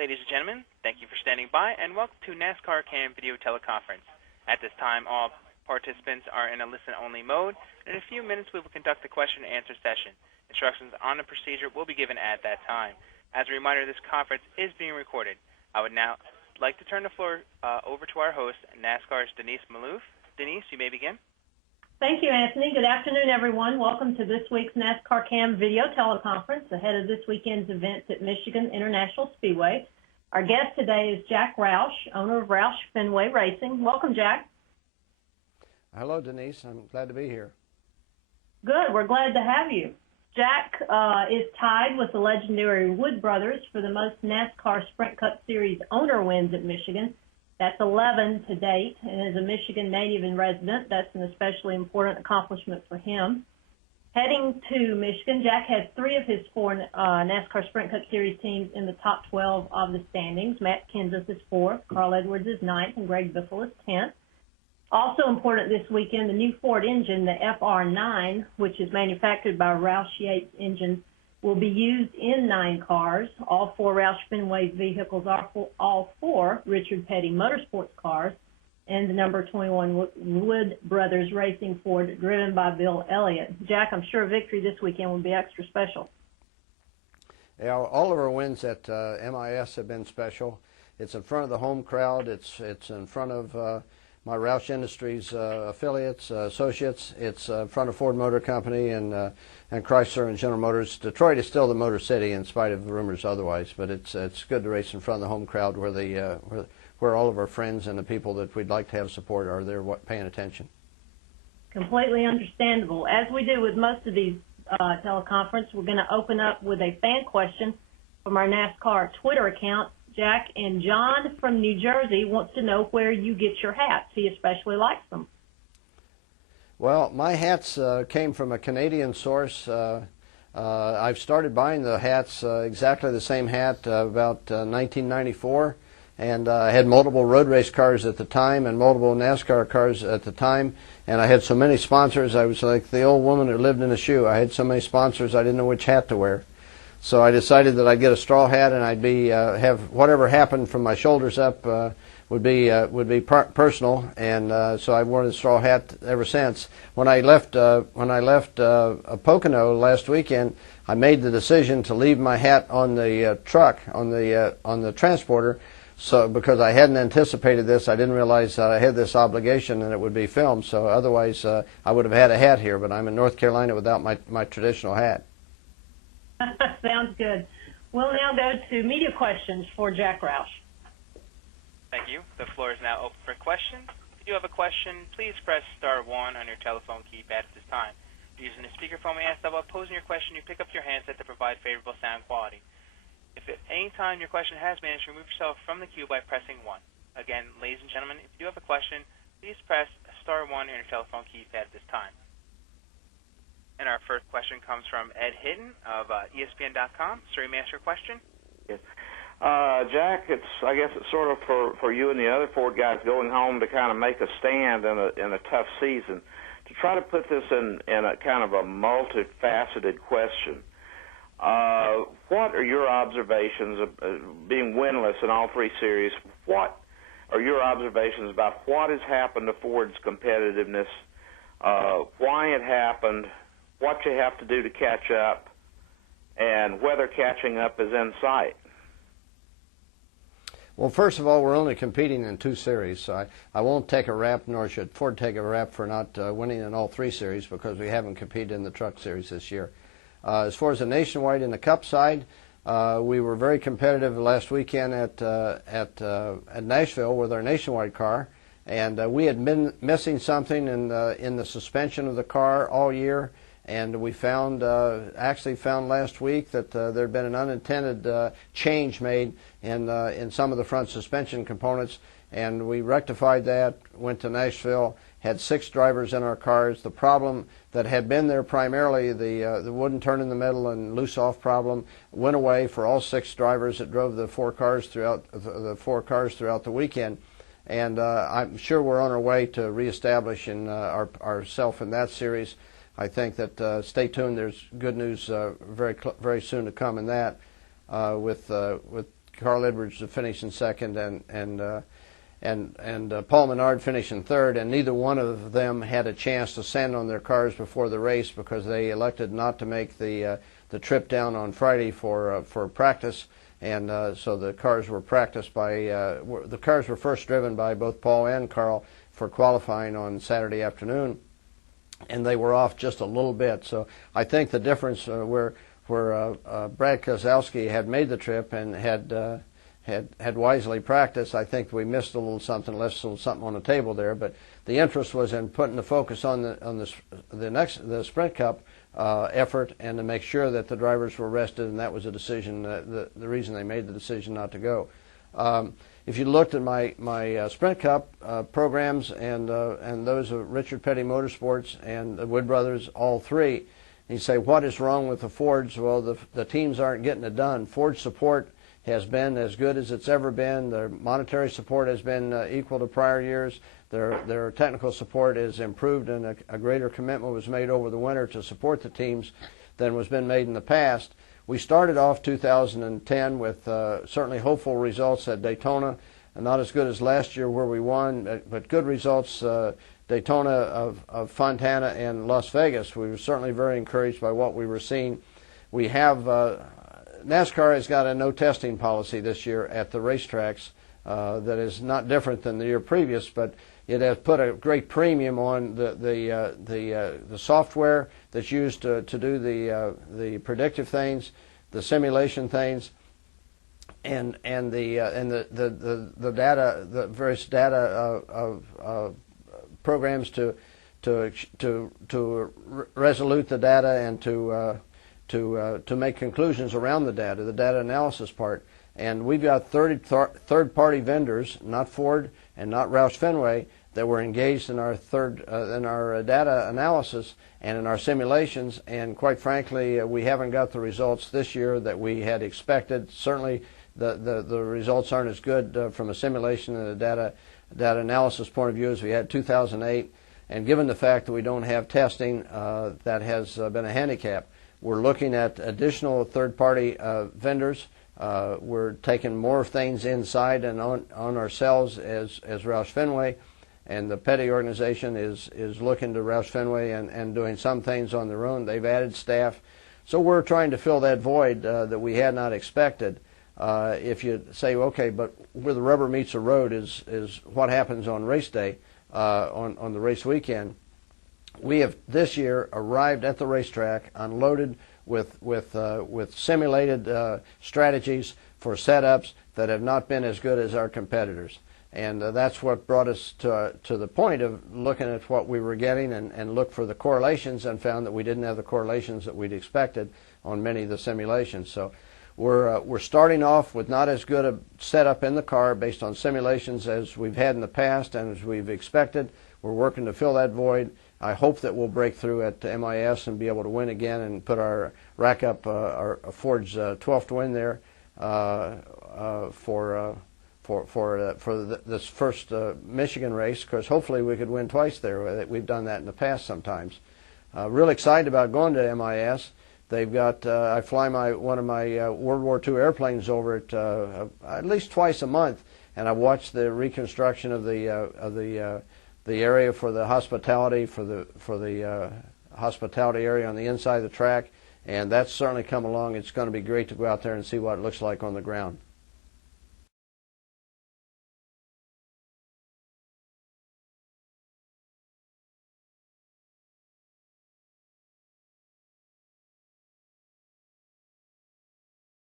Ladies and gentlemen, thank you for standing by, and welcome to NASCAR Cam Video Teleconference. At this time, all participants are in a listen-only mode. In a few minutes, we will conduct a question-and-answer session. Instructions on the procedure will be given at that time. As a reminder, this conference is being recorded. I would now like to turn the floor over to our host, NASCAR's Denise Maloof. Denise, you may begin. Thank you, Anthony. Good afternoon, everyone. Welcome to this week's NASCAR Cam Video Teleconference ahead of this weekend's events at Michigan International Speedway. Our guest today is Jack Roush, owner of Roush Fenway Racing. Welcome, Jack. Hello, Denise. I'm glad to be here. Good. We're glad to have you. Jack is tied with the legendary Wood brothers for the most NASCAR Sprint Cup Series owner wins at Michigan. That's 11 to date, and as a Michigan native and resident, that's an especially important accomplishment for him. Heading to Michigan, Jack has 3 of his 4 NASCAR Sprint Cup Series teams in the top 12 of the standings. Matt Kenseth is 4th, Carl Edwards is 9th, and Greg Biffle is 10th. Also important this weekend, the new Ford engine, the FR9, which is manufactured by Roush Yates Engines, will be used in 9 cars. All 4 Roush Fenway vehicles are all 4 Richard Petty Motorsports cars, and the number 21 Wood Brothers Racing Ford, driven by Bill Elliott. Jack, I'm sure victory this weekend will be extra special. Yeah, all of our wins at MIS have been special. It's in front of the home crowd. It's in front of my Roush Industries affiliates, associates. It's in front of Ford Motor Company and Chrysler and General Motors. Detroit is still the Motor City in spite of rumors otherwise, but it's good to race in front of the home crowd where all of our friends and the people that we'd like to have support are there paying attention. Completely understandable. As we do with most of these teleconferences, we're going to open up with a fan question from our NASCAR Twitter account. Jack, and John from New Jersey wants to know where you get your hats. He especially likes them. Well, my hats came from a Canadian source. I've started buying the hats, exactly the same hat, about 1994, and I had multiple road race cars at the time and multiple NASCAR cars at the time, and I had so many sponsors. I was like the old woman who lived in a shoe. I had so many sponsors I didn't know which hat to wear. So I decided that I'd get a straw hat, and I'd be have whatever happened from my shoulders up would be personal, and so I've worn a straw hat ever since. When I left Pocono last weekend, I made the decision to leave my hat on the truck on the transporter, so because I hadn't anticipated this. I didn't realize that I had this obligation and it would be filmed. So otherwise, I would have had a hat here, but I'm in North Carolina without my traditional hat. Sounds good. We'll now go to media questions for Jack Roush. Thank you. The floor is now open for questions. If you have a question, please press *1 on your telephone keypad at this time. If you're using a speakerphone, we ask that while posing your question, you pick up your handset to provide favorable sound quality. If at any time your question has been answered, remove yourself from the queue by pressing 1. Again, ladies and gentlemen, if you do have a question, please press *1 on your telephone keypad at this time. And our first question comes from Ed Hinton of ESPN.com. Sir, you may ask your question. Yes. Jack, I guess it's sort of for you and the other Ford guys going home to kind of make a stand in a tough season. To try to put this in a kind of a multifaceted question, what are your observations of being winless in all 3 series? What are your observations about what has happened to Ford's competitiveness, why it happened, what you have to do to catch up, and whether catching up is in sight? Well, first of all, we're only competing in 2 series, so I won't take a rap, nor should Ford take a rap for not winning in all 3 series, because we haven't competed in the truck series this year. As far as the nationwide and the Cup side, we were very competitive last weekend at Nashville with our nationwide car, and we had been missing something in the suspension of the car all year. And we actually found last week that there had been an unintended change made in some of the front suspension components, and we rectified that, went to Nashville, had 6 drivers in our cars. The problem that had been there primarily, the wouldn't turn in the middle and loose off problem, went away for all 6 drivers that drove the 4 cars throughout the weekend. And I'm sure we're on our way to reestablishing ourselves in that series. I think that stay tuned. There's good news very soon to come in that, with Carl Edwards finishing second, and Paul Menard finishing third, and neither one of them had a chance to stand on their cars before the race because they elected not to make the trip down on Friday for practice, and so the cars were practiced by the cars were first driven by both Paul and Carl for qualifying on Saturday afternoon, and they were off just a little bit. So I think the difference where Brad Kozlowski had made the trip and had wisely practiced, I think we missed a little something, left a little something on the table there. But the interest was in putting the focus on the Sprint Cup effort, and to make sure that the drivers were rested, and that was a decision. The reason they made the decision not to go. If you looked at my Sprint Cup programs and those of Richard Petty Motorsports and the Wood Brothers, all three, and you say, what is wrong with the Fords? Well, the teams aren't getting it done. Ford support has been as good as it's ever been. Their monetary support has been equal to prior years. Their technical support is improved, and a greater commitment was made over the winter to support the teams than was been made in the past. We started off 2010 with certainly hopeful results at Daytona, and not as good as last year where we won, but good results Daytona, of Fontana, and Las Vegas. We were certainly very encouraged by what we were seeing. We have NASCAR has got a no testing policy this year at the racetracks that is not different than the year previous, but it has put a great premium on the software that's used to do the predictive things, the simulation things, and the data, the various data programs to resolute the data and to make conclusions around the data analysis part. And we've got third-party vendors, not Ford and not Roush Fenway, that were engaged in our data analysis and in our simulations. And quite frankly, we haven't got the results this year that we had expected. Certainly, the results aren't as good from a simulation and a data analysis point of view as we had 2008. And given the fact that we don't have testing, that has been a handicap. We're looking at additional third-party vendors. We're taking more things inside and on ourselves as Roush Fenway, and the Petty organization is looking to Roush Fenway and doing some things on their own. They've added staff. So we're trying to fill that void that we had not expected. If you say, okay, but where the rubber meets the road is what happens on race day, on the race weekend. We have this year arrived at the racetrack unloaded with simulated strategies for setups that have not been as good as our competitors. And that's what brought us to the point of looking at what we were getting and look for the correlations, and found that we didn't have the correlations that we'd expected on many of the simulations. So we're starting off with not as good a setup in the car based on simulations as we've had in the past and as we've expected. We're working to fill that void. I hope that we'll break through at MIS and be able to win again and put our rack up our Ford's 12th win there for this first Michigan race, because hopefully we could win twice there. We've done that in the past sometimes. Really excited about going to MIS. They've got I fly one of my World War II airplanes over it at least twice a month, and I watched the reconstruction of the area for the hospitality hospitality area on the inside of the track, and that's certainly come along. It's going to be great to go out there and see what it looks like on the ground.